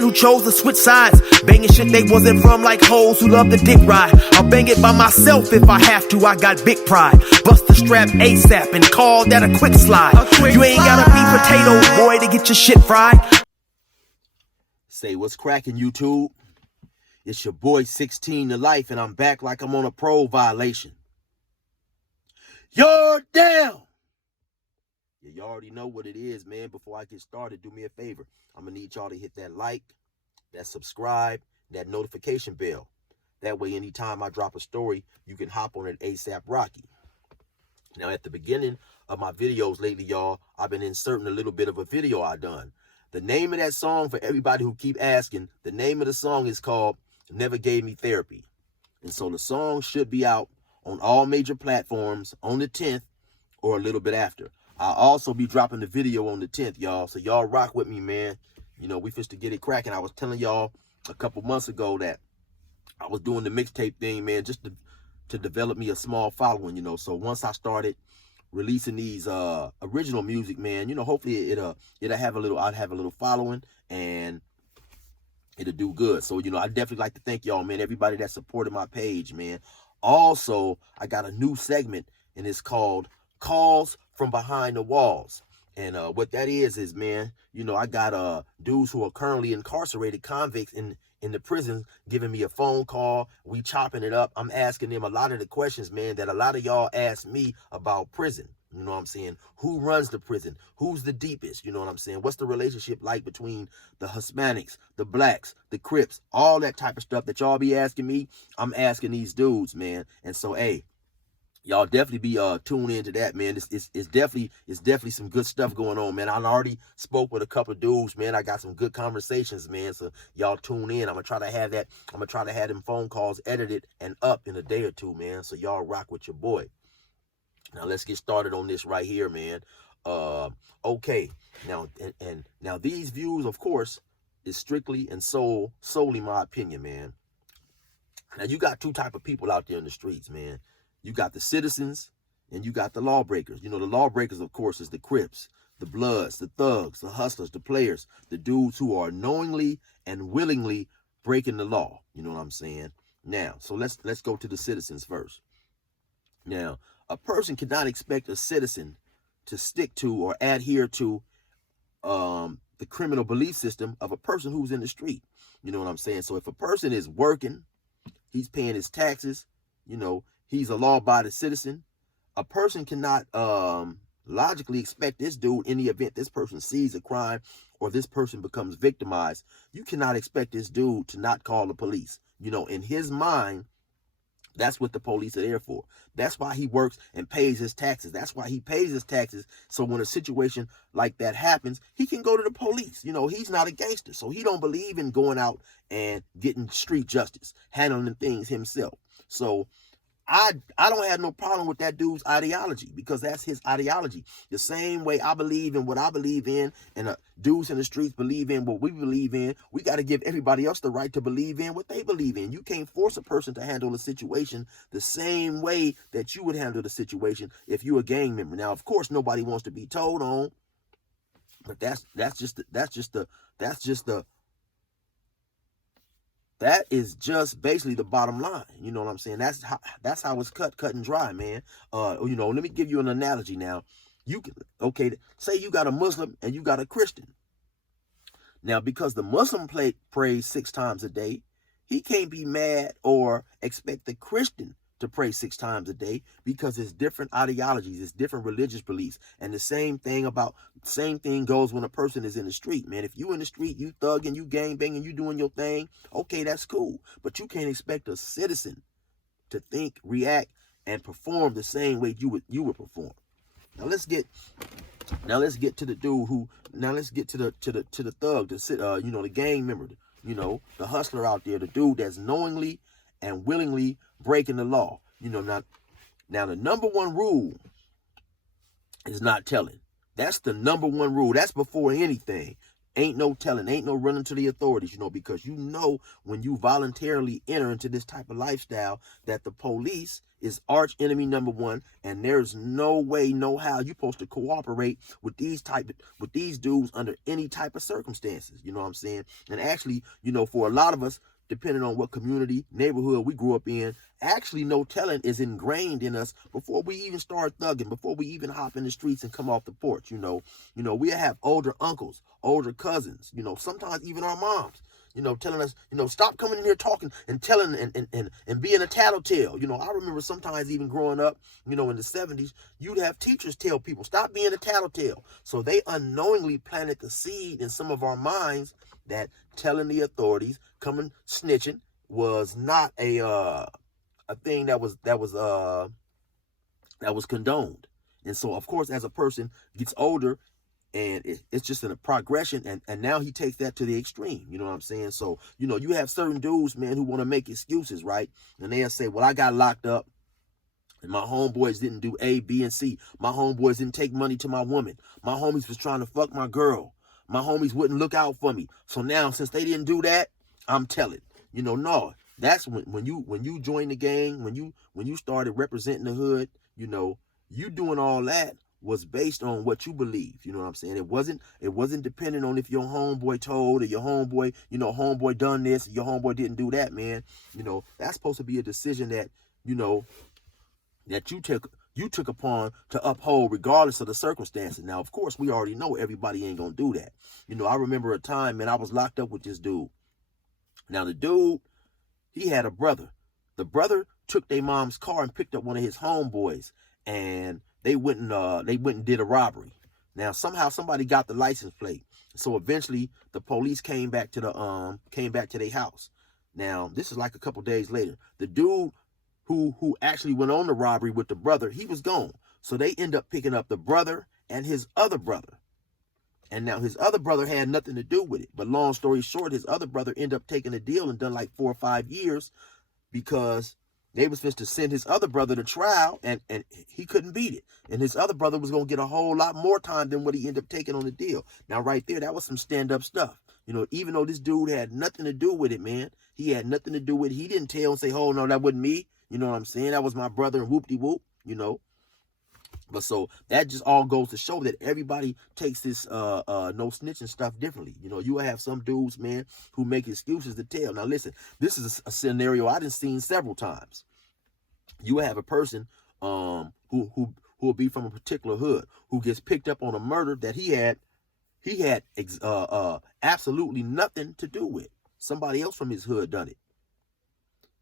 Who chose to switch sides, banging shit they wasn't from, like hoes who love the dick ride. I'll bang it by myself if I have to, I got big pride. Bust the strap ASAP and call that a quick slide. You ain't gotta be potato boy to get your shit fried. Say what's cracking, YouTube? It's your boy 16 to life, and I'm back like I'm on a parole violation. You're down. Yeah, you already know what it is, man. Before I get started, do me a favor. I'm going to need y'all to hit that like, that subscribe, that notification bell. That way, anytime I drop a story, you can hop on it ASAP Rocky. Now, at the beginning of my videos lately, y'all, I've been inserting a little bit of a video I done. The name of that song, for everybody who keep asking, the name of the song is called Never Gave Me Therapy. And so the song should be out on all major platforms on the 10th or a little bit after. I'll also be dropping the video on the 10th, y'all. So y'all rock with me, man. You know, we to get it cracking. I was telling y'all a couple months ago that I was doing the mixtape thing, man, just to develop me a small following, you know. So once I started releasing these original music, man, you know, hopefully it'll have a little, I'd have a little following and it'll do good. So, you know, I definitely like to thank y'all, man, everybody that supported my page, man. Also, I got a new segment, and it's called Calls from Behind the Walls. And what that is, man, you know, I got dudes who are currently incarcerated convicts in the prison giving me a phone call. We chopping it up. I'm asking them a lot of the questions, man, that a lot of y'all ask me about prison. You know what I'm saying? Who runs the prison? Who's the deepest? You know what I'm saying? What's the relationship like between the Hispanics, the blacks, the Crips, all that type of stuff that y'all be asking me? I'm asking these dudes, man. And so, hey, y'all definitely be tuned into that, man. It's definitely some good stuff going on, man. I already spoke with a couple of dudes, man. I got some good conversations, man. So y'all tune in. I'm gonna try to have that. I'm gonna try to have them phone calls edited and up in a day or two, man. So y'all rock with your boy. Now let's get started on this right here, man. Okay. Now and now these views, of course, is strictly and solely my opinion, man. Now you got two type of people out there in the streets, man. You got the citizens and you got the lawbreakers. You know, the lawbreakers, of course, is the Crips, the Bloods, the thugs, the hustlers, the players, the dudes who are knowingly and willingly breaking the law. You know what I'm saying? Now, so let's go to the citizens first. Now, a person cannot expect a citizen to stick to or adhere to the criminal belief system of a person who's in the street. You know what I'm saying? So if a person is working, he's paying his taxes, you know, he's a law-abiding citizen, a person cannot logically expect this dude, in the event this person sees a crime or this person becomes victimized, you cannot expect this dude to not call the police. You know, in his mind, that's what the police are there for. That's why he works and pays his taxes. That's why he pays his taxes. So when a situation like that happens, he can go to the police. You know, he's not a gangster. So he don't believe in going out and getting street justice, handling things himself. So I don't have no problem with that dude's ideology, because that's his ideology. The same way I believe in what I believe in, and dudes in the streets believe in what we believe in, we got to give everybody else the right to believe in what they believe in. You can't force a person to handle a situation the same way that you would handle the situation if you're a gang member. Now, of course, nobody wants to be told on, but that is just basically the bottom line. You know what I'm saying? That's how it's cut and dry, man. You know, let me give you an analogy now. You can, okay, say you got a Muslim and you got a Christian. Now, because the Muslim prays 6 times a day, he can't be mad or expect the Christian to pray 6 times a day, because it's different ideologies, it's different religious beliefs. And the same thing goes when a person is in the street, man. If you in the street, you thugging, you gang banging, you doing your thing, okay, that's cool. But you can't expect a citizen to think, react, and perform the same way you would perform. Now let's get to the dude who. Now let's get to the thug, you know, the gang member, you know, the hustler out there, the dude that's knowingly and willingly breaking the law. You know, now the number one rule is not telling. That's the number one rule. That's before anything. Ain't no telling, ain't no running to the authorities, because when you voluntarily enter into this type of lifestyle that the police is arch enemy number one, and there's no way, no how you're supposed to cooperate with these dudes under any type of circumstances. You know what I'm saying? And actually, for a lot of us, depending on what community, neighborhood we grew up in, actually no telling is ingrained in us before we even start thugging, before we even hop in the streets and come off the porch. We have older uncles, older cousins, sometimes even our moms, telling us, stop coming in here talking and telling and being a tattletale. I remember sometimes even growing up, in the 70s, you'd have teachers tell people, stop being a tattletale. So they unknowingly planted the seed in some of our minds that telling the authorities, coming snitching was not a thing that was condoned. And so, of course, as a person gets older, and it's just in a progression, and now he takes that to the extreme. You know what I'm saying? So, you have certain dudes, man, who want to make excuses, right? And they'll say, well, I got locked up, and my homeboys didn't do A, B, and C. My homeboys didn't take money to my woman. My homies was trying to fuck my girl. My homies wouldn't look out for me. So now, since they didn't do that, I'm telling. No. That's when you joined the gang, when you started representing the hood, you doing all that was based on what you believe. You know what I'm saying? It wasn't dependent on if your homeboy told, or your homeboy, homeboy done this, or your homeboy didn't do that, man. That's supposed to be a decision that, that you took upon to uphold regardless of the circumstances. Now, of course, we already know everybody ain't gonna do that. I remember a time, man, I was locked up with this dude. Now, the dude, he had a brother. The brother took their mom's car and picked up one of his homeboys, and they went and did a robbery. Now, somehow somebody got the license plate. So eventually the police came back to their house. Now, this is like a couple days later. The dude who actually went on the robbery with the brother, he was gone. So they end up picking up the brother and his other brother. And now his other brother had nothing to do with it. But long story short, his other brother ended up taking a deal and done like 4 or 5 years, because they was supposed to send his other brother to trial, and he couldn't beat it. And his other brother was going to get a whole lot more time than what he ended up taking on the deal. Now, right there, that was some stand-up stuff. Even though this dude had nothing to do with it, man. He had nothing to do with it. He didn't tell and say, oh, no, that wasn't me. You know what I'm saying? That was my brother, and whoop-de-whoop, But so that just all goes to show that everybody takes this no snitching stuff differently. You have some dudes, man, who make excuses to tell. Now listen, this is a scenario I done seen several times. You have a person who will be from a particular hood, who gets picked up on a murder that he had absolutely nothing to do with. Somebody else from his hood done it.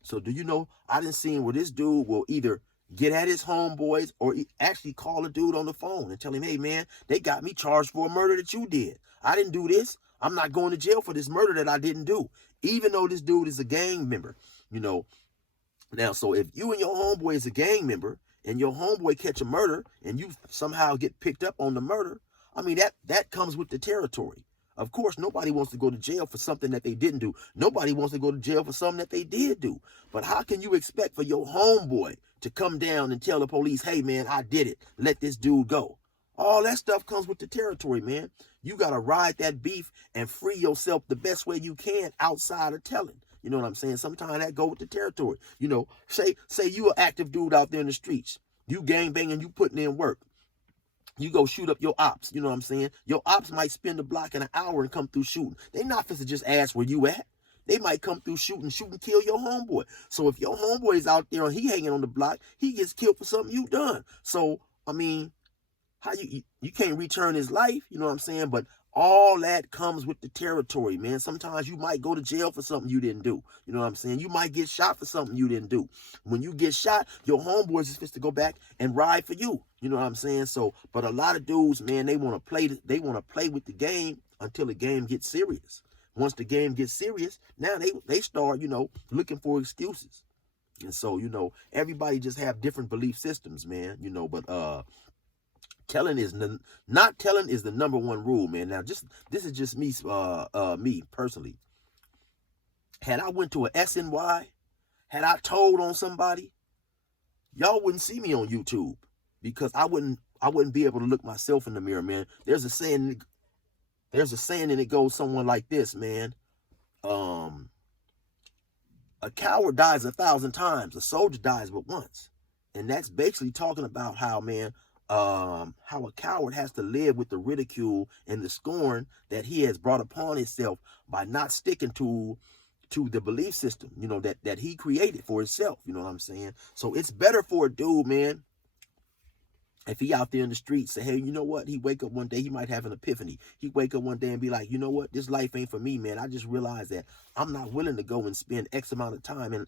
So do you know, I done seen where this dude will either get at his homeboys or actually call a dude on the phone and tell him, hey, man, they got me charged for a murder that you did. I didn't do this. I'm not going to jail for this murder that I didn't do, even though this dude is a gang member. Now, so if you and your homeboy is a gang member and your homeboy catch a murder and you somehow get picked up on the murder, I mean, that comes with the territory. Of course, nobody wants to go to jail for something that they didn't do. Nobody wants to go to jail for something that they did do. But how can you expect for your homeboy to come down and tell the police, hey, man, I did it, let this dude go? All that stuff comes with the territory, man. You got to ride that beef and free yourself the best way you can outside of telling. You know what I'm saying? Sometimes that go with the territory. Say you an active dude out there in the streets. You gang banging, you putting in work. You go shoot up your ops, you know what I'm saying? Your ops might spend a block in an hour and come through shooting. They not supposed to just ask where you at. They might come through shooting, kill your homeboy. So if your homeboy is out there and he hanging on the block, he gets killed for something you done. So, I mean, how you can't return his life, you know what I'm saying? But all that comes with the territory, man. Sometimes you might go to jail for something you didn't do. You know what I'm saying? You might get shot for something you didn't do. When you get shot, your homeboys is supposed to go back and ride for you. You know what I'm saying? So, but a lot of dudes, man, they want to play with the game until the game gets serious. Once the game gets serious, now they start, looking for excuses. And so, everybody just have different belief systems, man, but not telling is the number one rule, man. Now, this is just me, me personally. Had I went to a SNY, had I told on somebody, y'all wouldn't see me on YouTube, because I wouldn't be able to look myself in the mirror, man. There's a saying, There's a saying and it goes someone like this, man. A coward dies 1,000 times. A soldier dies but once. And that's basically talking about how, man, how a coward has to live with the ridicule and the scorn that he has brought upon himself by not sticking to the belief system, you know, that he created for himself. You know what I'm saying? So it's better for a dude, man, if he out there in the streets, say, hey, you know what? He wake up one day, he might have an epiphany. He wake up one day and be like, you know what? This life ain't for me, man. I just realized that I'm not willing to go and spend X amount of time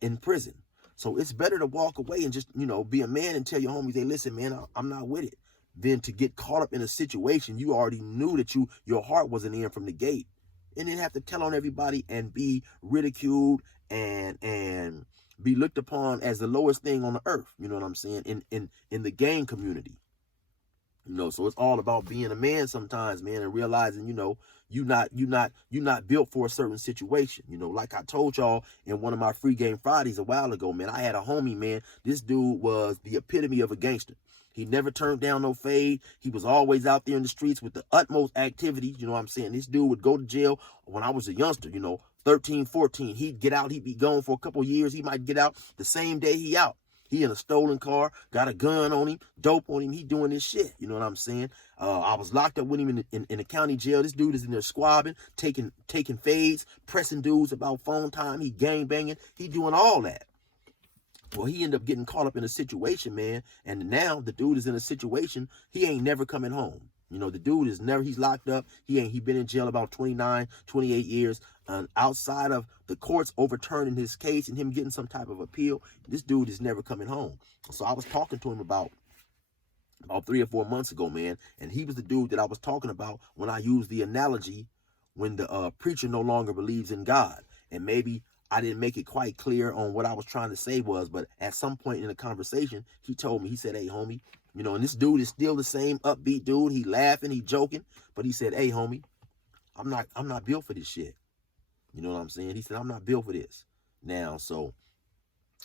in prison. So it's better to walk away and just, you know, be a man and tell your homies, hey, listen, man, I'm not with it, than to get caught up in a situation you already knew that your heart wasn't in from the gate, and then have to tell on everybody and be ridiculed and be looked upon as the lowest thing on the earth. You know what I'm saying? In the gang community. You know, so it's all about being a man sometimes, man, and realizing, you know, you're not built for a certain situation. You know, like I told y'all in one of my free game Fridays a while ago, man, I had a homie, man. This dude was the epitome of a gangster. He never turned down no fade. He was always out there in the streets with the utmost activity. You know what I'm saying? This dude would go to jail when I was a youngster, you know, 13, 14. He'd get out. He'd be gone for a couple of years. He might get out the same day he out. He in a stolen car, got a gun on him, dope on him. He doing this shit. You know what I'm saying? I was locked up with him in the county jail. This dude is in there squabbing, taking fades, pressing dudes about phone time. He gang banging. He doing all that. Well, he ended up getting caught up in a situation, man. And now the dude is in a situation, he ain't never coming home. You know, the dude is never, he's locked up. He been in jail about 29, 28 years. And outside of the courts overturning his case and him getting some type of appeal, this dude is never coming home. So I was talking to him about 3 or 4 months ago, man. And he was the dude that I was talking about when I used the analogy when the preacher no longer believes in God. And maybe I didn't make it quite clear on what I was trying to say was, but at some point in the conversation, he told me, he said, hey, homie, you know, and this dude is still the same upbeat dude. He laughing, he joking, but he said, hey, homie, I'm not built for this shit. You know what I'm saying? He said, I'm not built for this. Now, so,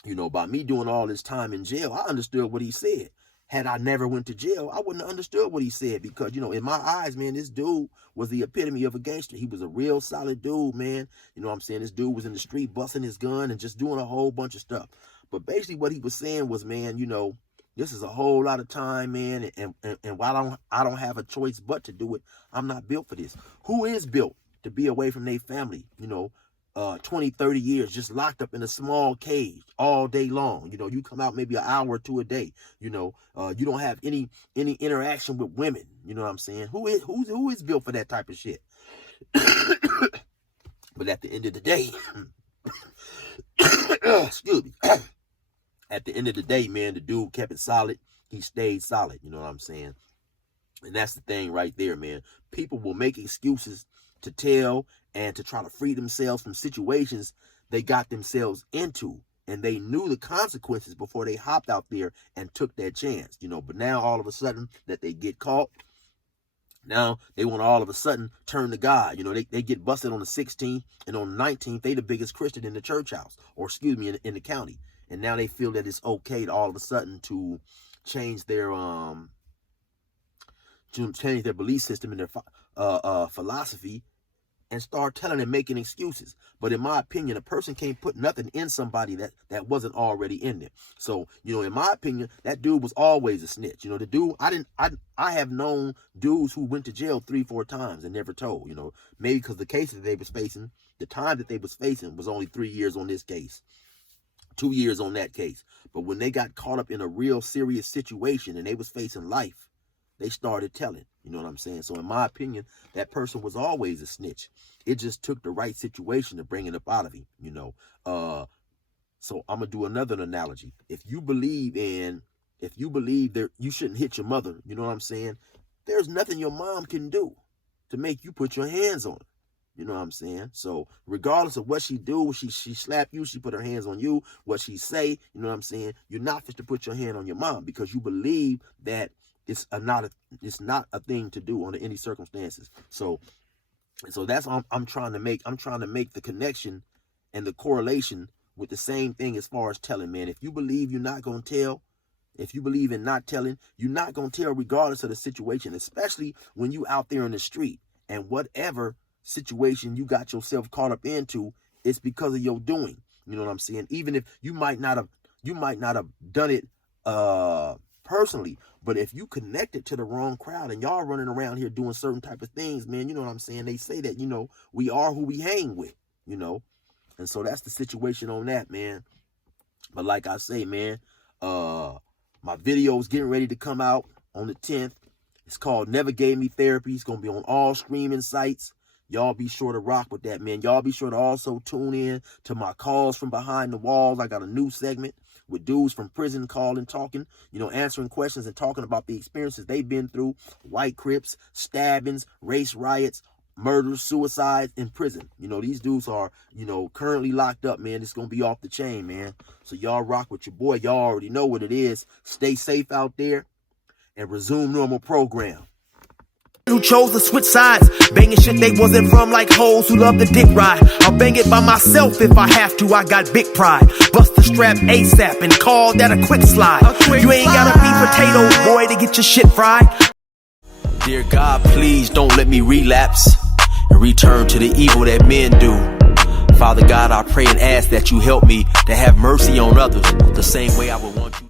you know, by me doing all this time in jail, I understood what he said. Had I never went to jail, I wouldn't have understood what he said because, you know, in my eyes, man, this dude was the epitome of a gangster. He was a real solid dude, man. You know what I'm saying? This dude was in the street busting his gun and just doing a whole bunch of stuff. But basically what he was saying was, man, you know, this is a whole lot of time, man. And while I don't have a choice but to do it, I'm not built for this. Who is built to be away from their family, you know, 20, 30 years, just locked up in a small cage all day long? You know, you come out maybe an hour or two a day, you know, you don't have any interaction with women. You know what I'm saying? Who is built for that type of shit? But at the end of the day, excuse me, at the end of the day, man, the dude kept it solid. He stayed solid. You know what I'm saying? And that's the thing right there, man. People will make excuses to tell and to try to free themselves from situations they got themselves into. And they knew the consequences before they hopped out there and took that chance, you know. But now all of a sudden that they get caught, now they want to all of a sudden turn to God. You know, they get busted on the 16th, and on the 19th, they the biggest Christian in the church house, or excuse me, in the county. And now they feel that it's okay to all of a sudden to change their belief system and their philosophy and start telling and making excuses. But in my opinion, a person can't put nothing in somebody that wasn't already in there. So, you know, in my opinion, that dude was always a snitch. You know, the dude, I have known dudes who went to jail 3, 4 times and never told, you know, maybe because the cases that they was facing, the time that they was facing was only 3 years on this case, 2 years on that case. But when they got caught up in a real serious situation and they was facing life, they started telling. You know what I'm saying? So in my opinion, that person was always a snitch. It just took the right situation to bring it up out of him, you know. So I'm going to do another analogy. If you believe that you shouldn't hit your mother, you know what I'm saying? There's nothing your mom can do to make you put your hands on her. You know what I'm saying? So regardless of what she do, she slap you, she put her hands on you, what she say, you know what I'm saying? You're not fit to put your hand on your mom because you believe that it's not a thing to do under any circumstances. So that's what I'm trying to make. I'm trying to make the connection and the correlation with the same thing as far as telling, man. If you believe you're not going to tell, if you believe in not telling, you're not going to tell regardless of the situation, especially when you out there in the street And whatever situation you got yourself caught up into, it's because of your doing. You know what I'm saying? Even if you might not have done it personally, but if you connected to the wrong crowd and y'all running around here doing certain type of things, man, you know what I'm saying? They say that, we are who we hang with, And so that's the situation on that, man. But like I say, man, my video is getting ready to come out on the 10th. It's called Never Gave Me Therapy. It's going to be on all streaming sites. Y'all be sure to rock with that, man. Y'all be sure to also tune in to my Calls from Behind the Walls. I got a new segment with dudes from prison calling, talking, answering questions and talking about the experiences they've been through. White Crips, stabbings, race riots, murders, suicides in prison. These dudes are, currently locked up, man. It's going to be off the chain, man. So y'all rock with your boy. Y'all already know what it is. Stay safe out there and resume normal program. Who chose to switch sides, banging shit they wasn't from, like hoes who love the dick ride. I'll bang it by myself if I have to, I got big pride. Bust the strap ASAP and call that a quick slide. You ain't gotta be potato boy to get your shit fried. Dear God, please don't let me relapse and return to the evil that men do. Father God, I pray and ask that you help me to have mercy on others the same way I would want you.